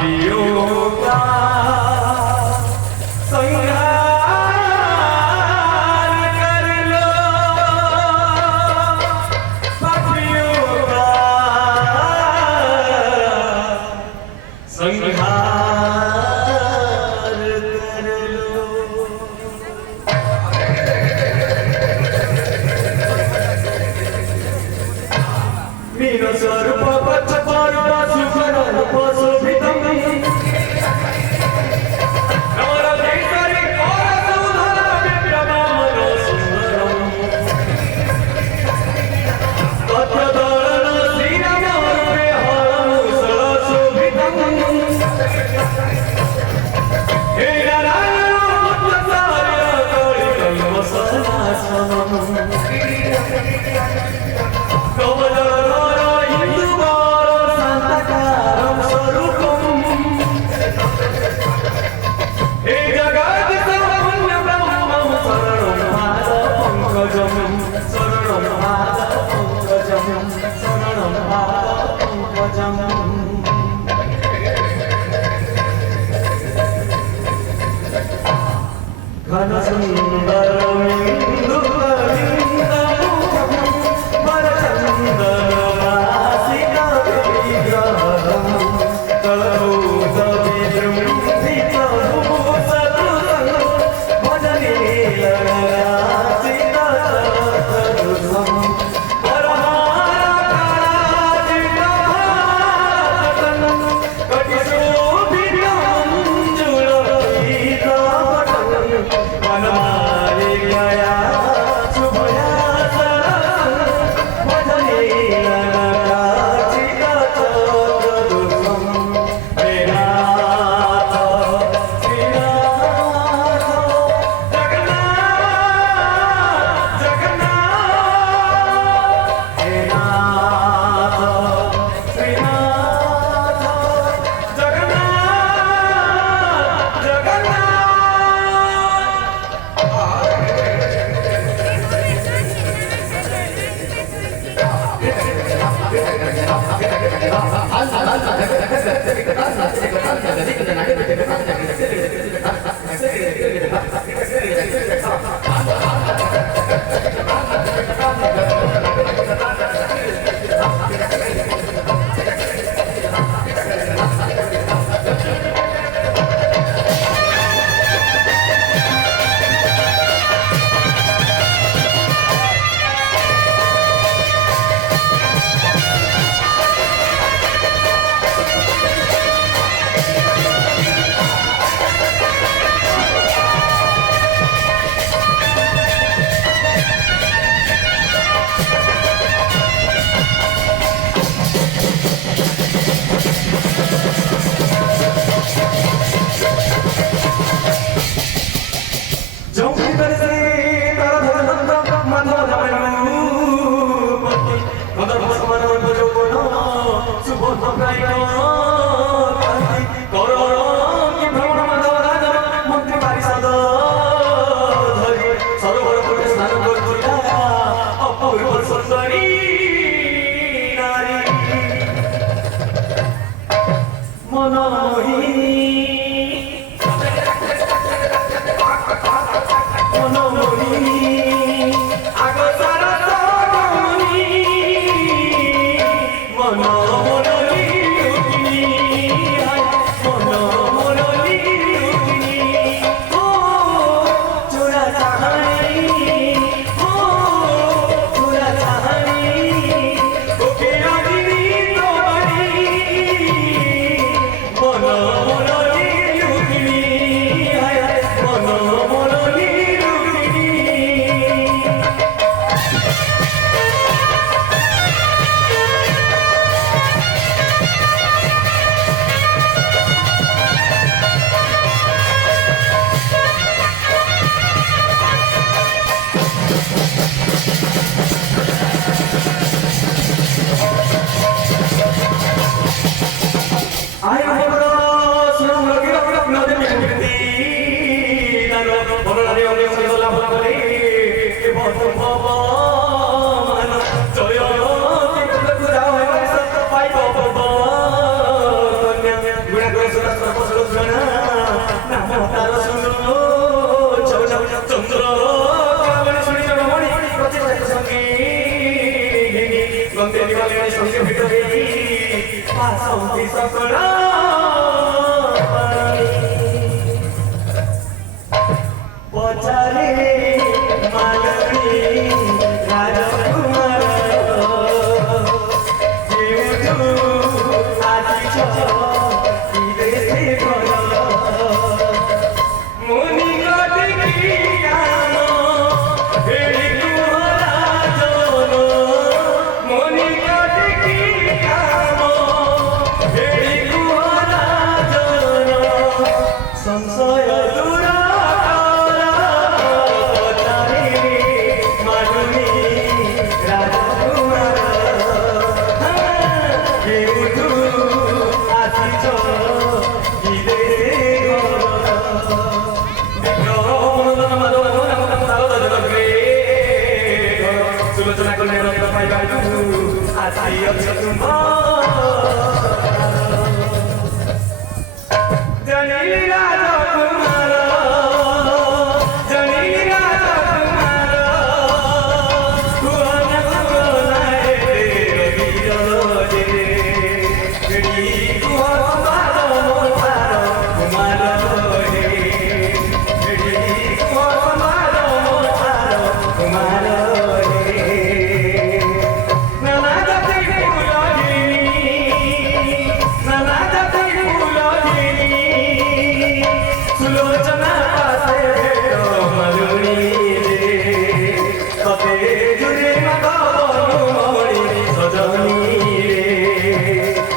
पापियों का संहार कर लो, पापियों का संहार कर लो। मीनो स्वरूप पच्छ पारुण सुकरण पशुभितम नवरदेश्वरी कौरसुधर विप्रवामनो सुन्दरम तत्दलन श्रीरामरूपे हरमुसळ शोभितम हे नारायण मुत्तसार्य कलिकल्पसनाशनम घन सुंदर ସୁଗନ୍ଧି ମାଲିନୀ ସଙ୍ଗେ ଭେଟ ହେଇ ଆସନ୍ତି ସକଳ ପଚାରେ ମାଲଣୀ ରାଜକୁମାର କେଉଁଠୁ ଆସିଛ କି ଦେଶେ ଘର ମୁନି କଟିକି ଆମ ହେଳି କୁହରା ଜନ ମୁନି କଟିକି ଆମ ହେଳି କୁହରା ଜନ ସଂଶୟ ଦୂର सुलोचना को ले रहा पाई बाबू आसाई अच्छा तुम जनी राजकुमार जनी राजकुमार भुवन भुवनाए वीर जे गड़ी कुहर मार मोर कुमार रे गड़ी कुहर मार मोर कुमार सुलोचना पासे भेटो मालुनी रे कते जुरे मगनु मोरी सजनी रे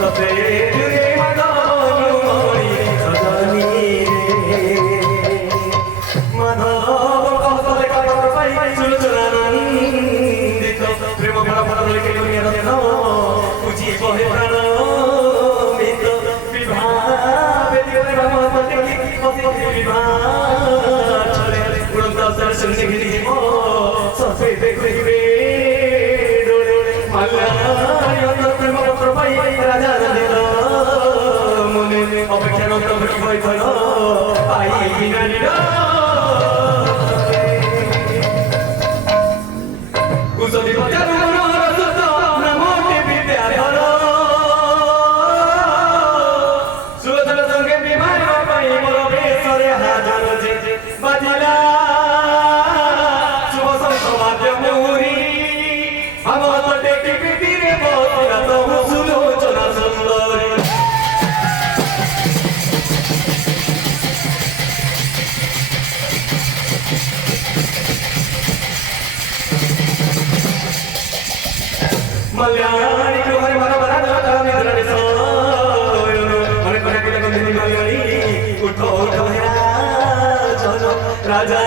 कते जुरे मगनु मोरी सजनी रे माधव कहले कतर पाई सुलोचना नंदित प्रेम भरा भरा लेके दुनिया रत्न पूजी बहे प्राण मित विवाह बेदियो रामपति उड़ता दर्शन निकली हो सफेद देखिबे प्रेम पत्र पाई राजा नंदित मने अपेक्षा नंद भरी बैठल पाई नारी कुशली बाजिला शुभ संसवाद्य मुहुरी हम तटे टिपिटिरे बसिला तो सुलोचना सुंदरी मल्याणी को हरे मन बना दला निद्रा ने सोयो मन कोने कोने गंधी मल्याणी उठो उठो राजा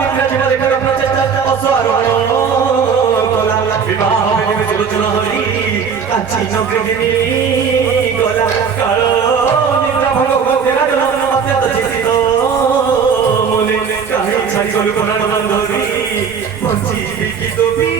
निद्रा जीवन देखा प्रचेष्टा अस्वारोहण गला विवाह में सुलोचना हरी कांची नगरी गला काल निद्रा भंग तेरा जन अत्यंत चिंतित मने काहे छाई गलु कोना बंधरी बंची की तो भी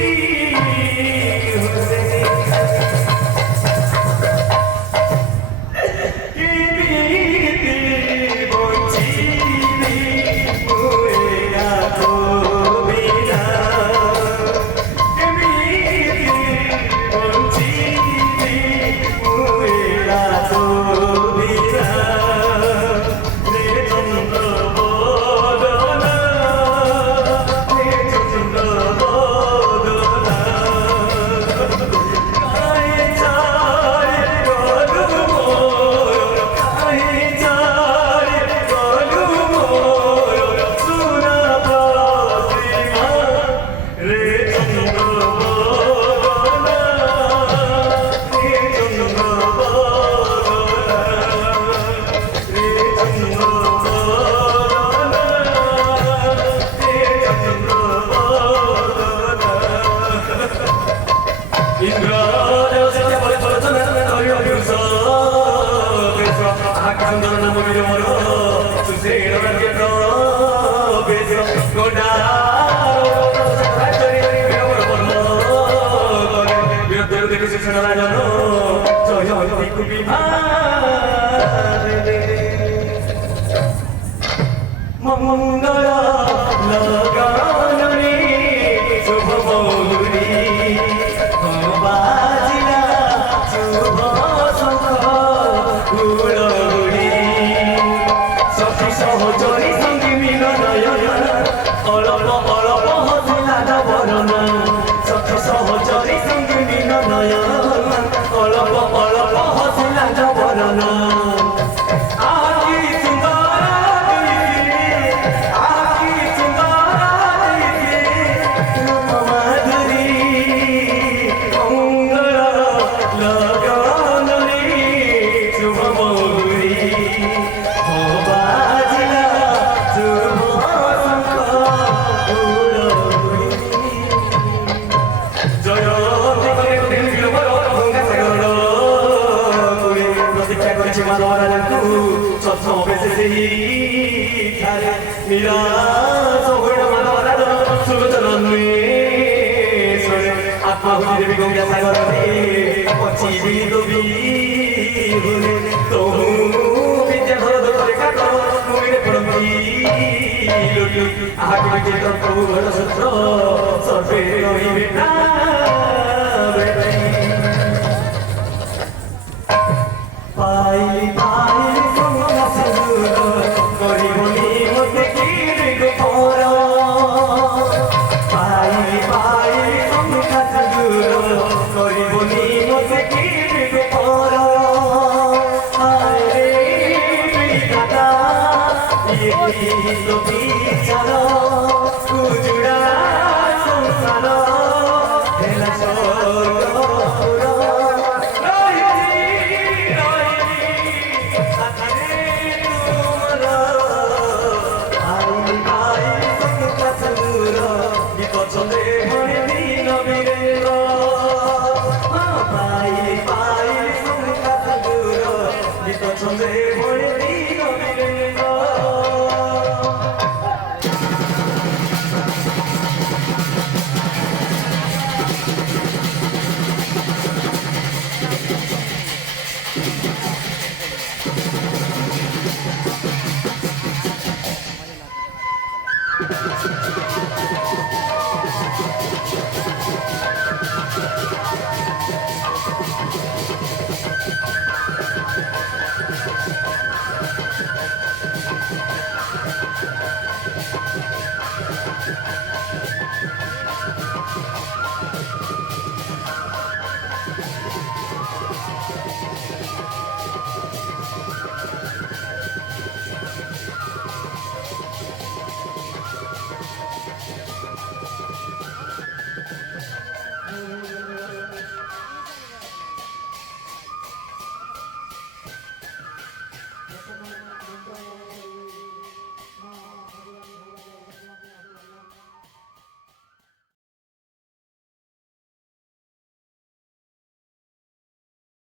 मंगला लगाने शुभ मौली আত্মা হলি দেবী গঙ্গা সাগরে পচিবি দবি হুলে তহু বিদ্যা ধর ধরে কাট মুমিরে পড়মি লুটু আহাকে যে তোর প্রভু ঘর সূত্র সর্বে রহিবে না